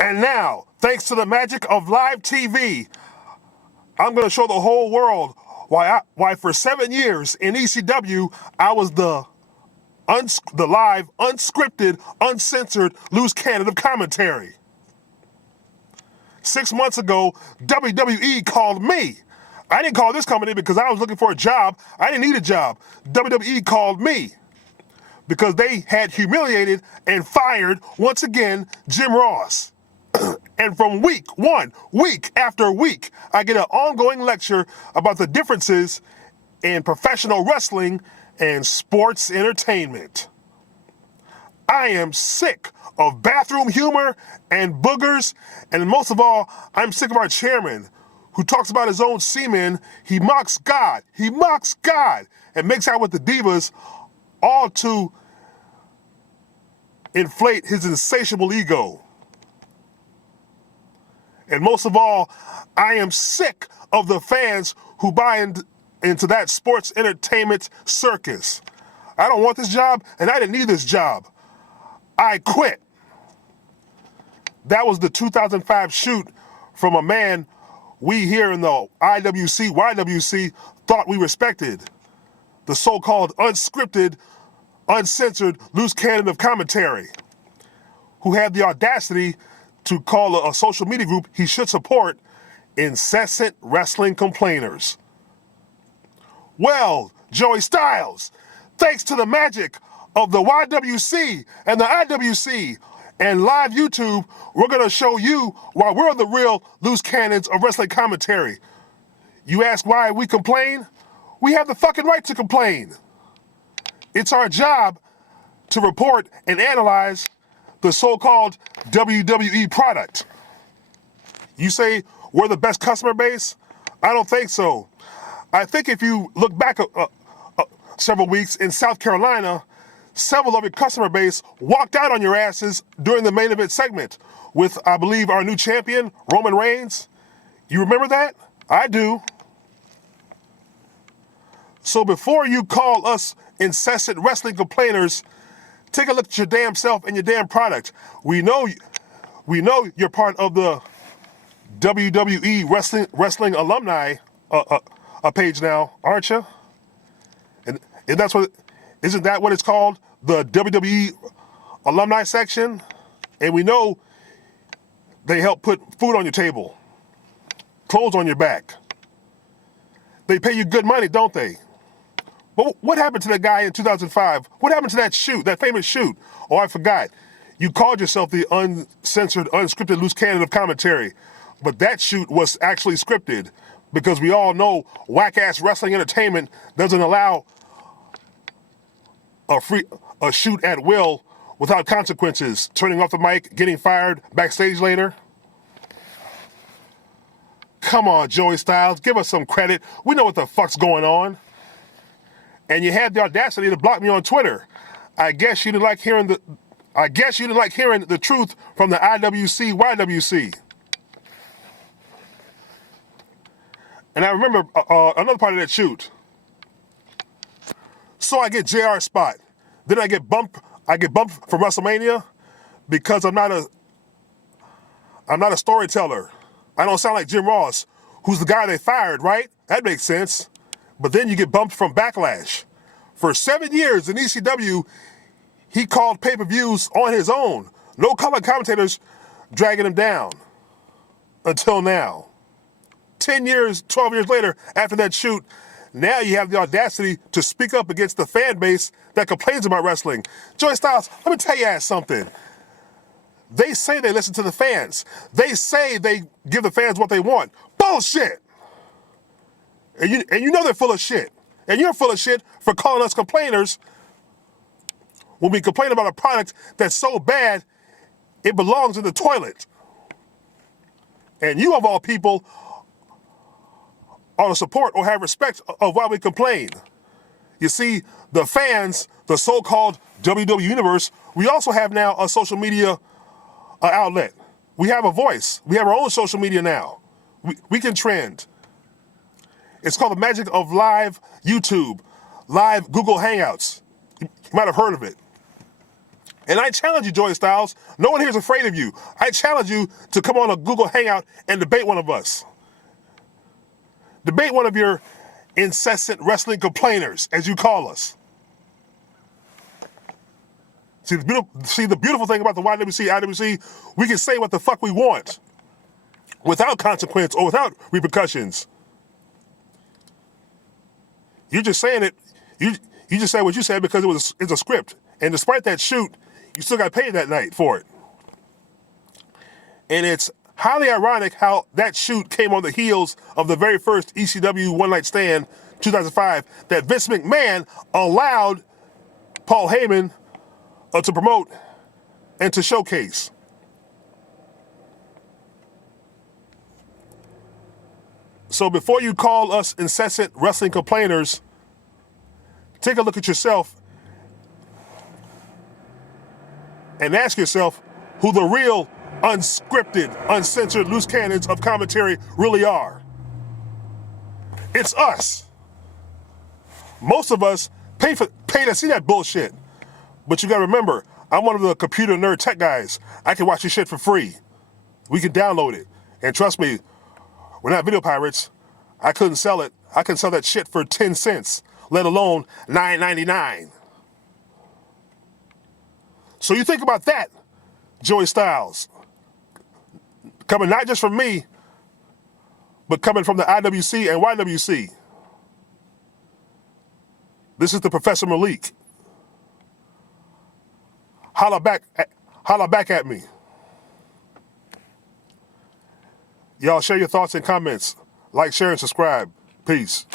And now, thanks to the magic of live TV, I'm going to show the whole world why for 7 years in ECW, I was the live, unscripted, uncensored, loose cannon of commentary. 6 months ago, WWE called me. I didn't call this company because I was looking for a job. I didn't need a job. WWE called me because they had humiliated and fired, once again, Jim Ross. And from week after week, I get an ongoing lecture about the differences in professional wrestling and sports entertainment. I am sick of bathroom humor and boogers, and most of all, I'm sick of our chairman who talks about his own semen. He mocks God, and makes out with the divas, all to inflate his insatiable ego. And most of all, I am sick of the fans who buy into that sports entertainment circus. I don't want this job, and I didn't need this job. I quit. That was the 2005 shoot from a man we here in the IWC, YWC thought we respected. The so-called unscripted, uncensored, loose cannon of commentary, who had the audacity to call a social media group he should support incessant wrestling complainers. Well, Joey Styles, thanks to the magic of the YWC and the IWC and live YouTube, we're going to show you why we're the real loose cannons of wrestling commentary. You ask why we complain? We have the fucking right to complain. It's our job to report and analyze the so-called WWE product. You say we're the best customer base? I don't think so. I think if you look back several weeks in South Carolina, several of your customer base walked out on your asses during the main event segment with, I believe, our new champion, Roman Reigns. You remember that? I do. So before you call us incessant wrestling complainers, take a look at your damn self and your damn product. We know you're part of the WWE wrestling alumni page now, aren't you? And isn't that what it's called? The WWE alumni section? And we know they help put food on your table, clothes on your back. They pay you good money, don't they? But what happened to that guy in 2005? What happened to that shoot, that famous shoot? Oh, I forgot. You called yourself the uncensored, unscripted loose cannon of commentary. But that shoot was actually scripted because we all know whack-ass wrestling entertainment doesn't allow a shoot at will without consequences. Turning off the mic, getting fired backstage later. Come on, Joey Styles, give us some credit. We know what the fuck's going on. And you had the audacity to block me on Twitter. I guess you didn't like hearing the truth from the IWC, YWC. And I remember another part of that shoot. So I get JR spot. Then I get bumped from WrestleMania because I'm not a storyteller. I don't sound like Jim Ross, who's the guy they fired, right? That makes sense. But then you get bumped from Backlash. For 7 years in ECW, he called pay-per-views on his own. No color commentators dragging him down. Until now. 10 years, 12 years later, after that shoot, now you have the audacity to speak up against the fan base that complains about wrestling. Joey Styles, let me tell you something. They say they listen to the fans. They say they give the fans what they want. Bullshit! And you know they're full of shit. And you're full of shit for calling us complainers when we complain about a product that's so bad, it belongs in the toilet. And you, of all people, ought to support or have respect of why we complain. You see, the fans, the so-called WWE Universe, we also have now a social media outlet. We have a voice. We have our own social media now. We can trend. It's called the magic of live YouTube, live Google Hangouts. You might have heard of it. And I challenge you, Joey Styles. No one here is afraid of you. I challenge you to come on a Google Hangout and debate one of us. Debate one of your incessant wrestling complainers, as you call us. See, the beautiful thing about the YWC, IWC, we can say what the fuck we want without consequence or without repercussions. You're just saying it, you just said what you said because it's a script. And despite that shoot, you still got paid that night for it. And it's highly ironic how that shoot came on the heels of the very first ECW One Night Stand, 2005, that Vince McMahon allowed Paul Heyman to promote and to showcase. So before you call us incessant wrestling complainers, take a look at yourself and ask yourself who the real unscripted, uncensored loose cannons of commentary really are. It's us. Most of us pay to see that bullshit. But you gotta remember, I'm one of the computer nerd tech guys. I can watch your shit for free. We can download it. And trust me, we're not video pirates. I couldn't sell it. I can sell that shit for 10 cents, let alone $9.99. So you think about that, Joey Styles. Coming not just from me, but coming from the IWC and YWC. This is the Professor Malik. Holla back at me. Y'all share your thoughts and comments. Like, share, and subscribe. Peace.